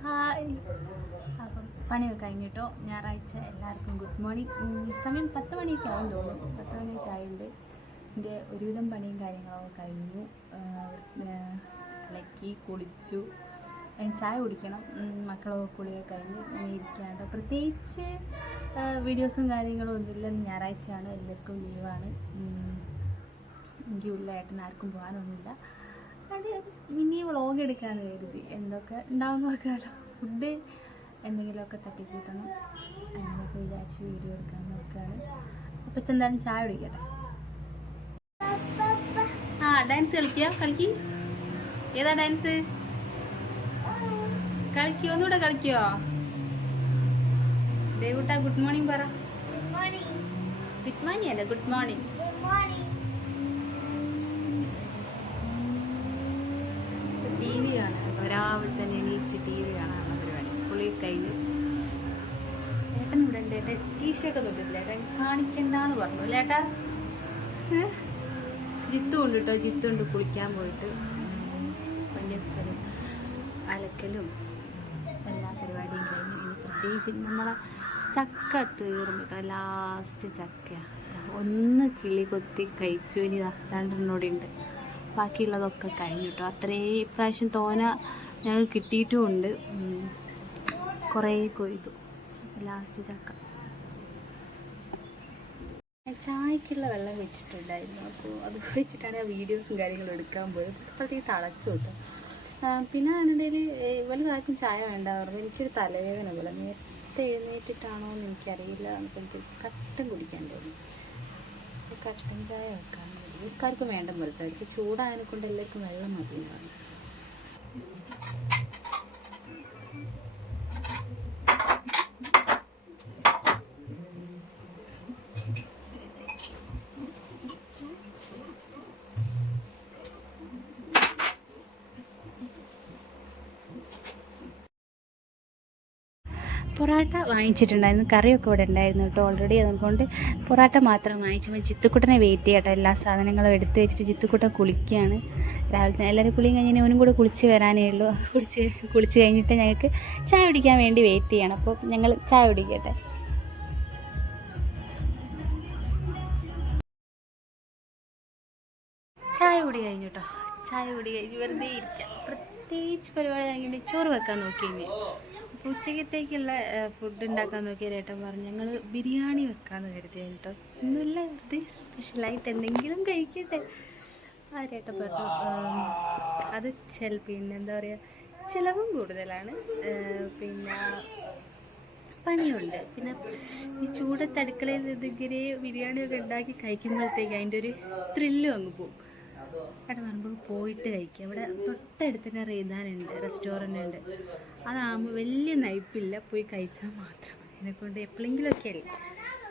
Hi. അപ്പം പണിയൊക്കെ കഴിഞ്ഞിട്ടോ? ഞായറാഴ്ച എല്ലാവർക്കും ഗുഡ് മോർണിംഗ്. സമയം പത്ത് മണിയൊക്കെ ആവും തോന്നുന്നു. പത്ത് മണിയൊക്കെ ആയതുകൊണ്ട് എന്റെ ഒരുവിധം പണിയും കാര്യങ്ങളൊക്കെ കഴിഞ്ഞു. ഇളക്കി കുളിച്ചു. ചായ കുടിക്കണം. മക്കളൊക്കെ കുളിയൊക്കെ കഴിഞ്ഞ് ഇരിക്കാണ്ട് പ്രത്യേകിച്ച് വീഡിയോസും കാര്യങ്ങളും ഒന്നുമില്ല. ഞായറാഴ്ചയാണ്. എല്ലാവർക്കും ലീവാണ്. എനിക്ക് ഉള്ള ഏട്ടൻ ആർക്കും പോകാനൊന്നുമില്ല. അത് മിനി വ്ളോഗ് എടുക്കാൻ കരുതി. എന്തൊക്കെ ഉണ്ടാവുന്ന നോക്കാമല്ലോ ഫുഡ് എന്തെങ്കിലുമൊക്കെ തട്ടിക്കൂട്ടണം. അങ്ങനെയൊക്കെ വിചാരിച്ച് വീഡിയോ എടുക്കാൻ നോക്കുകയാണ് അപ്പം എന്തായാലും ചായ കുടിക്കട്ടെ. ആ ഡാൻസ് കളിക്കുക. കളിക്കി. ഏതാ ഡാൻസ് കളിക്കോ. ഒന്നുകൂടെ കളിക്കോ? ദേവുട്ട ഗുഡ് മോർണിംഗ് പറ. ഗുഡ് മോർണിംഗ് അല്ല? ഗുഡ് മോർണിംഗ് ടി വി കാണാൻ രാവിലെ തന്നെ എണീച്ച് ടി വി കാണാനുള്ള പരിപാടി. പുള്ളി കഴിഞ്ഞ് ഏട്ടൻ ഇവിടെ ഉണ്ട്. ഏട്ടൻ ടീഷർട്ട് ഒന്നും ഇട്ടില്ല ഏട്ടൻ കാണിക്കണ്ടെന്ന് പറഞ്ഞു. അല്ലേ ഏട്ടാ? ഏ? ജിത്തു ഉണ്ട് കേട്ടോ ജിത്തു ഉണ്ട് കുളിക്കാൻ പോയിട്ട്. വലിയ അലക്കലും എല്ലാ പരിപാടിയും കഴിഞ്ഞു ഇനി പ്രത്യേകിച്ച് നമ്മളെ ചക്ക തീർന്നു കേട്ടോ ലാസ്റ്റ് ചക്കയാണ് ഒന്ന് കിളി കൊത്തി കഴിച്ചു. ഇനി രണ്ടെണ്ണോടെ ഉണ്ട്. ബാക്കിയുള്ളതൊക്കെ കഴിഞ്ഞു കേട്ടോ അത്രയും ഇപ്രാവശ്യം തോന ഞങ്ങൾക്ക് കിട്ടിയിട്ടുമുണ്ട്. കുറേ കൊയ്തു. ലാസ്റ്റ് ചക്ക. ചായക്കുള്ള വെള്ളം വെച്ചിട്ടുണ്ടായിരുന്നു. അപ്പോൾ അത് വെച്ചിട്ടാണ് ആ വീഡിയോസും കാര്യങ്ങളും എടുക്കാൻ പോയത്. അപ്പോഴത്തേക്ക് തളച്ചു കിട്ടും. പിന്നെ അതിനിടയിൽ ആർക്കും ചായ വേണ്ട പറഞ്ഞു. എനിക്കൊരു തലവേദന പോലെ. നേരത്തെ എഴുന്നേറ്റിട്ടാണോ എന്ന് എനിക്കറിയില്ല. അപ്പോൾ എനിക്ക് കട്ടൻ കുടിക്കാൻ തോന്നി. കട്ടൻ ചായ വെക്കാൻ ഇവർക്കാർക്കും വേണ്ട മറിച്ച് ചൂടായതിനെ കൊണ്ട് എല്ലാവർക്കും വെള്ളം മതി എന്ന് പറഞ്ഞു. うん。പൊറാട്ട വാങ്ങിച്ചിട്ടുണ്ടായിരുന്നു. കറിയൊക്കെ ഇവിടെ ഉണ്ടായിരുന്നു കേട്ടോ. ഓൾറെഡി അതുകൊണ്ട് പൊറാട്ട മാത്രം വാങ്ങിച്ചു. ചിത്തുക്കുട്ടനെ വെയിറ്റ് ചെയ്യട്ടോ എല്ലാ സാധനങ്ങളും എടുത്ത് വെച്ചിട്ട് ചിത്തുക്കുട്ടൻ കുളിക്കുകയാണ്. രാവിലെ എല്ലാവരും കുളിയും കഴിഞ്ഞ് അവനും കൂടെ കുളിച്ച് വരാനേ ഉള്ളൂ. കുളിച്ച് കുളിച്ച് കഴിഞ്ഞിട്ട് ഞങ്ങൾക്ക് ചായ കുടിക്കാൻ വേണ്ടി വെയിറ്റ് ചെയ്യണം. അപ്പോൾ ഞങ്ങൾ ചായ കുടിക്കട്ടെ. ചായ കുടി കഴിഞ്ഞു കേട്ടോ. ചായ കുടി കഴിഞ്ഞ് വെറുതെ ഇരിക്കാം. പ്രത്യേകിച്ച് പരിപാടി ചോറ് വെക്കാൻ നോക്കി ഇനി അപ്പോൾ ഉച്ചക്കത്തേക്കുള്ള ഫുഡ് ഉണ്ടാക്കാൻ നോക്കിയ ഏട്ടൻ പറഞ്ഞു ഞങ്ങൾ ബിരിയാണി വെക്കാന്ന് കരുതി കേട്ടോ. ഒന്നുമില്ല വെറുതെ സ്പെഷ്യലായിട്ട് എന്തെങ്കിലും കഴിക്കട്ടെ. ആ പറഞ്ഞു അത് ചെൽ പിന്നെ എന്താ പറയുക ചിലവും കൂടുതലാണ്. പിന്നെ പണിയുണ്ട്. പിന്നെ ഈ ചൂടത്ത് അടുക്കളയിൽ ഇതിങ്ങനെ ബിരിയാണിയൊക്കെ ഉണ്ടാക്കി കഴിക്കുമ്പോഴത്തേക്ക് അതിന്റെ ഒരു ത്രില്ലും അങ്ങ് പോകും. അവിടെ പറയുമ്പോൾ പോയിട്ട് കഴിക്കാം. ഇവിടെ തൊട്ടടുത്ത് തന്നെ റെയ്താനുണ്ട് റെസ്റ്റോറന്റ് ഉണ്ട്. അതാകുമ്പോൾ വലിയ നൈപ്പില്ല. പോയി കഴിച്ചാൽ മാത്രം എന്നെക്കൊണ്ട് എപ്പോഴെങ്കിലുമൊക്കെ അല്ലേ?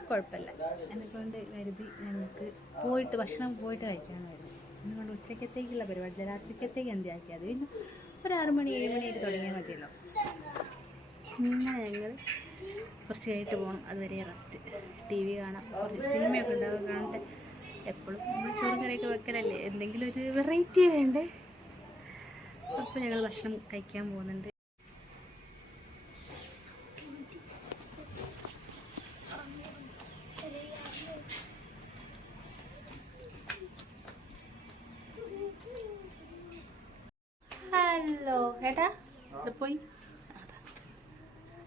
കുഴപ്പമില്ല. എന്നെക്കൊണ്ട് കരുതി ഞങ്ങൾക്ക് പോയിട്ട് ഭക്ഷണം പോയിട്ട് കഴിക്കാമെന്ന് പറഞ്ഞു എന്നെക്കൊണ്ട് ഉച്ചക്കത്തേക്കുള്ള പരിപാടി രാത്രിക്കത്തേക്ക് എന്താക്കി അത് പിന്നെ ഒരു ആറ് മണി ഏഴ് മണിയായിട്ട് തുടങ്ങിയാൽ മതിയല്ലോ. പിന്നെ ഞങ്ങൾ കുറച്ച് കഴിഞ്ഞിട്ട് പോകണം അതുവരെ റെസ്റ്റ്. ടി വി കാണാം. കുറച്ച് സിനിമയൊക്കെ ഉണ്ടാവും കാണട്ടെ. എപ്പോഴും നമ്മൾ ചോറും കറിയൊക്കെ വെക്കലല്ലേ? എന്തെങ്കിലും ഒരു വെറൈറ്റി വേണ്ടേ? അപ്പോൾ ഞങ്ങൾ ഭക്ഷണം കഴിക്കാൻ പോകുന്നുണ്ട്. ഏട്ടാ ഇവിടെ പോയി.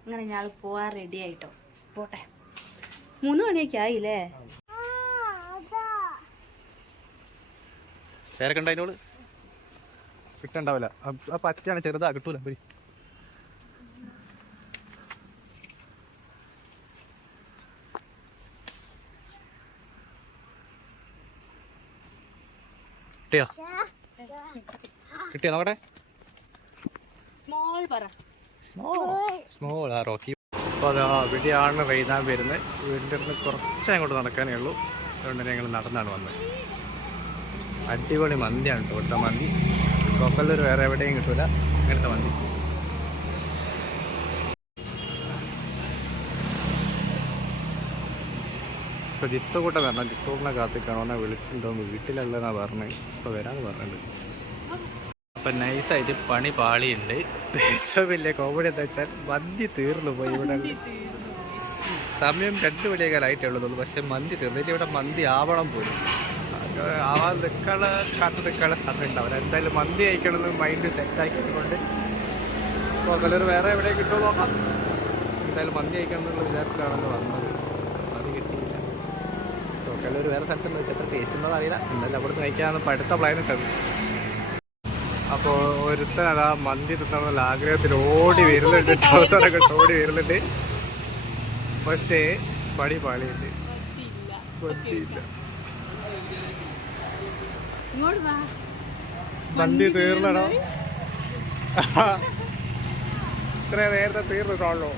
അങ്ങനെ ഞാൻ പോവാ റെഡി ആയിട്ടോ. പോട്ടെ. മൂന്ന് മണിയൊക്കെ ആയില്ലേ? ചേരക്കണ്ട അതിനോട്? കിട്ടണ്ടാവില്ല. ആ പച്ചയാണ് ചെറുതാ കിട്ടൂല പോയി കിട്ടിയോ? കിട്ടിയോ? നോക്കട്ടെ. സ്മോൾ പറ. സ്മോൾ ആ റോക്കി അപ്പോൾ അതാ ഇവിടെയാണ് വൈകുന്നേരം വരുന്നത്. വീടിന്റെ അടുത്ത് കുറച്ച് അങ്ങോട്ട് നടക്കാനേ ഉള്ളൂ. അതുകൊണ്ട് ഞങ്ങൾ നടന്നാണ് വന്നത്. അടിപൊളി മന്തിയാണ് കേട്ടോ ഇവിടുത്തെ മന്തി. കൊക്കല്ലൂർ വേറെ എവിടെയും കിട്ടൂല. ഇങ്ങനത്തെ മന്തി. ഇപ്പോൾ ജിത്തുകൂട്ടം വരണം. ജിത്തുകൂട്ടിനെ കാത്തിക്കാണോ? വിളിച്ചിട്ടുണ്ടോ? വീട്ടിലല്ലെന്നാണ് പറഞ്ഞത്. ഇപ്പോൾ വരാമെന്ന് പറഞ്ഞിട്ടുണ്ട്. അപ്പം നൈസായിട്ട് പണി പാളിയുണ്ട്. ഏറ്റവും വലിയ കോമഡി എന്താ വെച്ചാൽ മന്തി തീർന്നു പോയി ഇവിടെ. സമയം രണ്ട് മണിയൊക്കെ ആയിട്ടേ ഉള്ളൂ പക്ഷെ മന്തി തീർന്നു. ഇനി ഇവിടെ മന്തി ആവണം പോലും. ആ ആവാൻ നിൽക്കാനുള്ള കാത്തു നിൽക്കാനുള്ള സമയം ഉണ്ടാവില്ല എന്തായാലും മന്തി കഴിക്കണമെന്ന് മൈൻഡ് സെറ്റ് ആക്കിയതുകൊണ്ട് പകലൊരു വേറെ എവിടെ കിട്ടുമോ നോക്കാം. എന്തായാലും മന്തി കഴിക്കണം എന്നുള്ള വിചാരത്തിലാണെന്ന് വന്നത്. അത് കിട്ടിയില്ല. തോക്കല്ലൊരു വേറെ സ്ഥലത്തുണ്ട്. പക്ഷെ എത്ര ടേസ്റ്റ് ഉണ്ടോ അറിയില്ല. എന്തായാലും അവിടെ നിന്ന് കഴിക്കാമെന്ന് പഠിത്ത ഇട്ടത്. അപ്പോൾ ഒരുത്തൻ അതാ മന്തി തിന്നണമെന്നുള്ള ആഗ്രഹത്തിൽ ഓടി വരുന്നുണ്ട്. ട്രൗസറൊക്കെ ഓടി വരുന്നുണ്ട്. പക്ഷേ പടി പാളിയുണ്ട് പറ്റിയില്ല. മന്തി തീർന്നടോ. ഇത്ര നേരത്തെ തീർന്നിട്ടാണല്ലോ.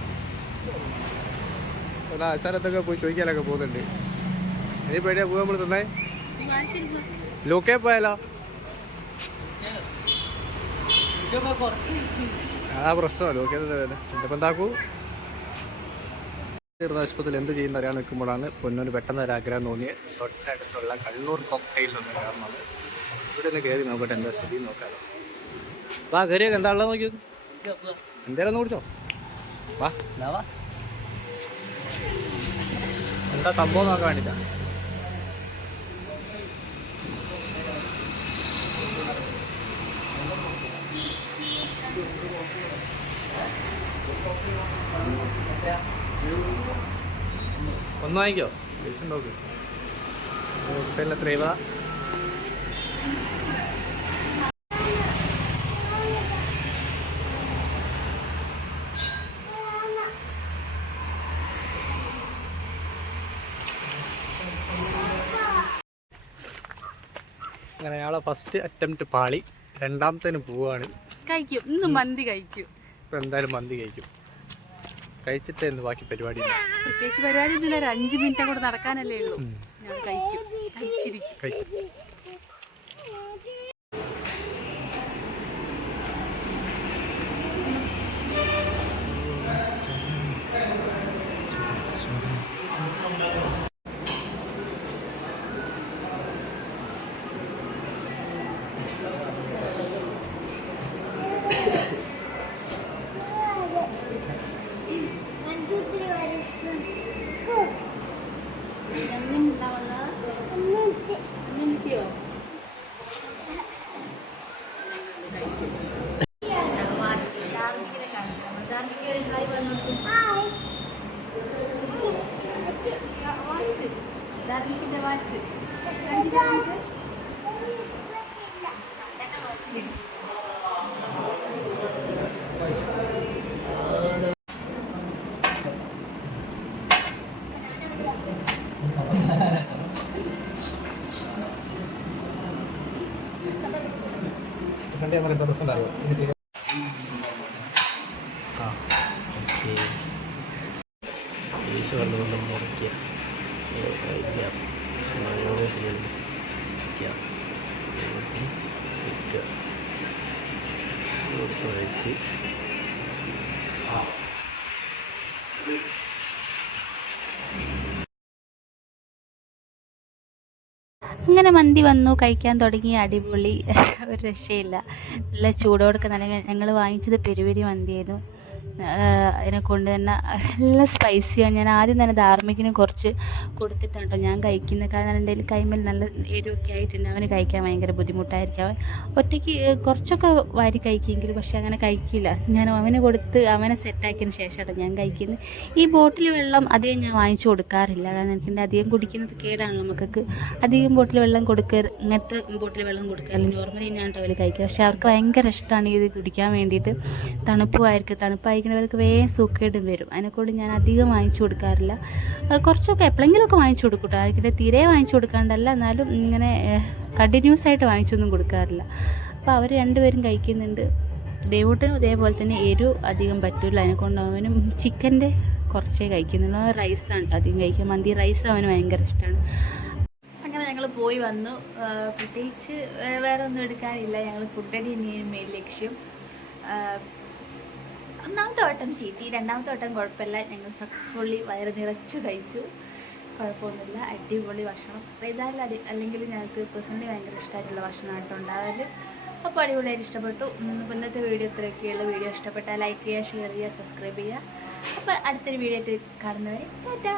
എന്നാ പോയി ചോദിക്കാനൊക്കെ പോകുന്നുണ്ട്. ഇനി പേടിയാ പോവാ നമ്മൾ തിന്നേ. ലോക്കേ പോയാലോ? ആ പ്രശ്നമോ. ലോക്കേ എന്തിപ്പം എന്താക്കൂ ആശുപത്രിയിൽ എന്ത് ചെയ്യുന്ന അറിയാൻ നിൽക്കുമ്പോഴാണ് പൊന്നൂന് പെട്ടെന്ന് ഒരു ആഗ്രഹം തോന്നിയത് തൊട്ടടുത്തുള്ള കണ്ണൂർ കൊക്കയിൽ നിന്ന് കയറുന്നത് ഇവിടെ നിന്ന് കയറി നോക്കട്ടെ എന്താ സ്ഥിതി നോക്കാലോ. വാ കയറിയൊക്കെ. എന്താ ഉള്ളത് നോക്കിയത് എന്തേലും ഒന്ന് കുടിച്ചോ. വാ. വാ. എന്താ സംഭവം നോക്കാൻ വേണ്ടിട്ടാ ഒന്ന് വാങ്ങിക്കോ. നോക്ക് ഹോട്ടലിൽ എത്ര രൂപ? അങ്ങനെ അയാളെ ഫസ്റ്റ് അറ്റംപ്റ്റ് പാളി. രണ്ടാമത്തേന് പോവാണ്. കഴിക്കും. ഇന്ന് മന്തി കഴിക്കും. ഇപ്പം എന്തായാലും മന്തി കഴിക്കും. കഴിച്ചിട്ടായിരുന്നു ബാക്കി പരിപാടി പ്രത്യേകിച്ച് പരിപാടി ഒന്നുമില്ല. ഒരു അഞ്ച് മിനിറ്റ് കൂടെ നടക്കാനല്ലേ ഉള്ളൂ. ഞാൻ കഴിക്കും. കഴിച്ചിരിക്കും. കഴിക്കും. കണ്ടേ നമുക്ക് എന്താ പ്രശ്നം ഓക്കെ ഈശ വന്നുകൊണ്ട് മുറിക്കുക മയോണൈസ് അങ്ങനെ മന്തി വന്നു കഴിക്കാൻ തുടങ്ങി അടിപൊളി. ഒരു രക്ഷയില്ല. നല്ല ചൂടോടൊക്കെ. നല്ല ഞങ്ങൾ വാങ്ങിച്ചത് പെരുവരി മന്തിയായിരുന്നു. അതിനെ കൊണ്ട് തന്നെ നല്ല സ്പൈസിയാണ് ഞാൻ ആദ്യം തന്നെ ധാർമ്മികിന് കുറച്ച് കൊടുത്തിട്ടാണ് കേട്ടോ. ഞാൻ കഴിക്കുന്ന കാരണം എന്റെ കൈമേൽ നല്ല എരിവൊക്കെ ആയിട്ടുണ്ട്. അവന് കഴിക്കാൻ ഭയങ്കര ബുദ്ധിമുട്ടായിരിക്കും. അവൻ ഒറ്റയ്ക്ക് കുറച്ചൊക്കെ വാരി കഴിക്കുമെങ്കിലും പക്ഷേ അങ്ങനെ കഴിക്കില്ല. ഞാൻ അവന് കൊടുത്ത് അവനെ സെറ്റാക്കിയതിന് ശേഷമാണ് ഞാൻ കഴിക്കുന്നത്. ഈ ബോട്ടിൽ വെള്ളം അധികം ഞാൻ വാങ്ങിച്ചു കൊടുക്കാറില്ല. കാരണം എനിക്ക് അധികം കുടിക്കുന്നത് കേടാണ് നമുക്കൊക്കെ. അധികം ബോട്ടിൽ വെള്ളം കൊടുക്കുക ഇങ്ങനത്തെ ബോട്ടിൽ വെള്ളം കൊടുക്കാറില്ല നോർമലി ഞാൻ ടവൽ കഴിക്കുക. പക്ഷേ അവർക്ക് ഭയങ്കര ഇഷ്ടമാണ് ഇത് കുടിക്കാൻ വേണ്ടിയിട്ട്. തണുപ്പുമായിരിക്കും. തണുപ്പായിരിക്കുന്നവർക്ക് വേഗം സൂക്കേടും വരും. അതിനെക്കൊണ്ട് ഞാൻ അധികം വാങ്ങിച്ചു കൊടുക്കാറില്ല. കുറച്ചൊക്കെ എപ്പോഴെങ്കിലുമൊക്കെ വാങ്ങിച്ചു കൊടുക്കും കേട്ടോ അതിന്റെ തീരെ വാങ്ങിച്ചു കൊടുക്കാണ്ടല്ല എന്നാലും ഇങ്ങനെ കണ്ടിന്യൂസ് ആയിട്ട് വാങ്ങിച്ചൊന്നും കൊടുക്കാറില്ല. അപ്പോൾ അവർ രണ്ടുപേരും കഴിക്കുന്നുണ്ട്. ദേവൂട്ടനും ഇതേപോലെ തന്നെ എരിവ് അധികം പറ്റില്ല അതിനെക്കൊണ്ട് അവനും ചിക്കന്റെ കുറച്ചേ കഴിക്കുന്നുള്ളൂ. റൈസാണ് അധികം കഴിക്കാൻ. മന്തി റൈസ് അവന് ഭയങ്കര ഇഷ്ടമാണ് ഞങ്ങൾ പോയി വന്നു. പ്രത്യേകിച്ച് വേറെ ഒന്നും എടുക്കാനില്ല. ഞങ്ങൾ ഫുഡ് തന്നെയാണ് മെയിൻ ലക്ഷ്യം. ഒന്നാമത്തെ വട്ടം ചീറ്റി രണ്ടാമത്തെ വട്ടം കുഴപ്പമില്ല. ഞങ്ങൾ സക്സസ്ഫുള്ളി വയറ് നിറച്ചു കഴിച്ചു. കുഴപ്പമൊന്നുമില്ല. അടിപൊളി ഭക്ഷണം. അപ്പോൾ ഇതായാലും അടി അല്ലെങ്കിൽ ഞങ്ങൾക്ക് പേഴ്സണലി ഭയങ്കര ഇഷ്ടമായിട്ടുള്ള ഭക്ഷണമായിട്ട് ഉണ്ടാവൽ അപ്പോൾ അടിപൊളിയായിട്ട് ഇഷ്ടപ്പെട്ടു. ഇന്നത്തെ വീഡിയോ ഇത്രയൊക്കെയുള്ള. വീഡിയോ ഇഷ്ടപ്പെട്ടാൽ ലൈക്ക് ചെയ്യുക ഷെയർ ചെയ്യുക സബ്സ്ക്രൈബ് ചെയ്യുക. അപ്പോൾ അടുത്തൊരു വീഡിയോ ആയിട്ട് കാണുന്നവരെ ടാറ്റാ!